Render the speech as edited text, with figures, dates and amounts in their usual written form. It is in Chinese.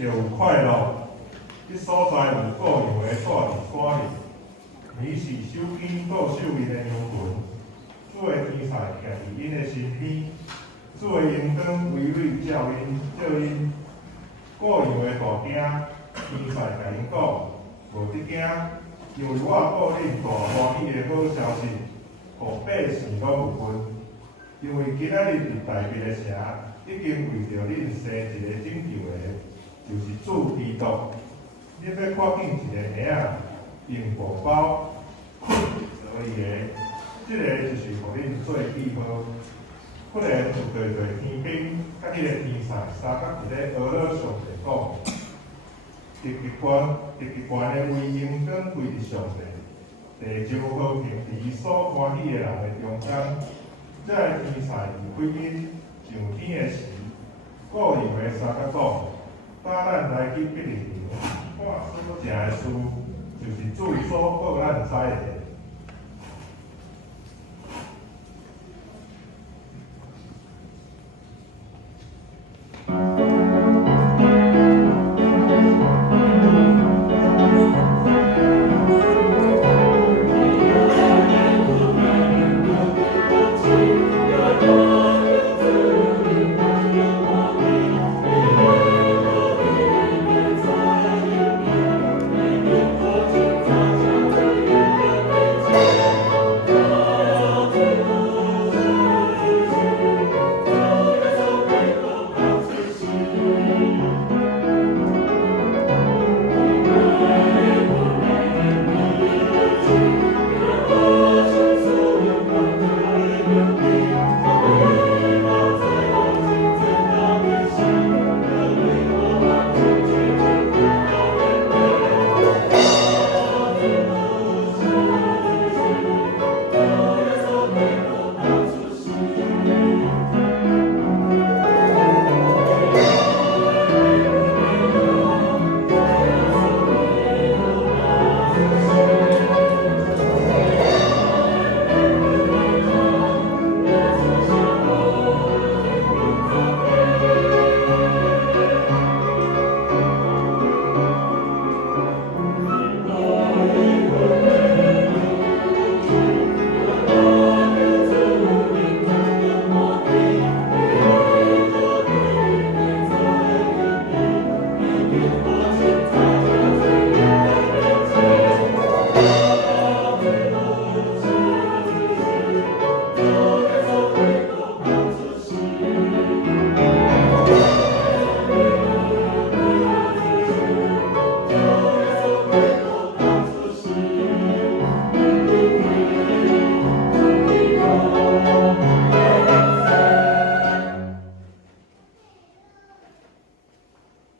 就有快乐。迄所在有各样的住伫山里，伊是手边各秀因的羊群，主的天才徛伫因的身边，主的阳光微蕊照因，各样的大惊，天才甲因讲，无得惊，因为我报恁大欢喜的好消息，互百姓拢有份。因为今仔日伫大别的城，已经为着恁生一个拯救的，就是主基督。恁要看见一个婴仔用布包捆做伊的，即个就是互恁做记号。可能有对天兵甲迄个天才三角伫咧俄罗上帝讲，极悬的威严跟归伫上帝，地上和平伫所欢喜的人的中间。这个天才有几日上天的时，故样的三角讲，带咱来去必利场，看所食的事，就是主所报咱知的。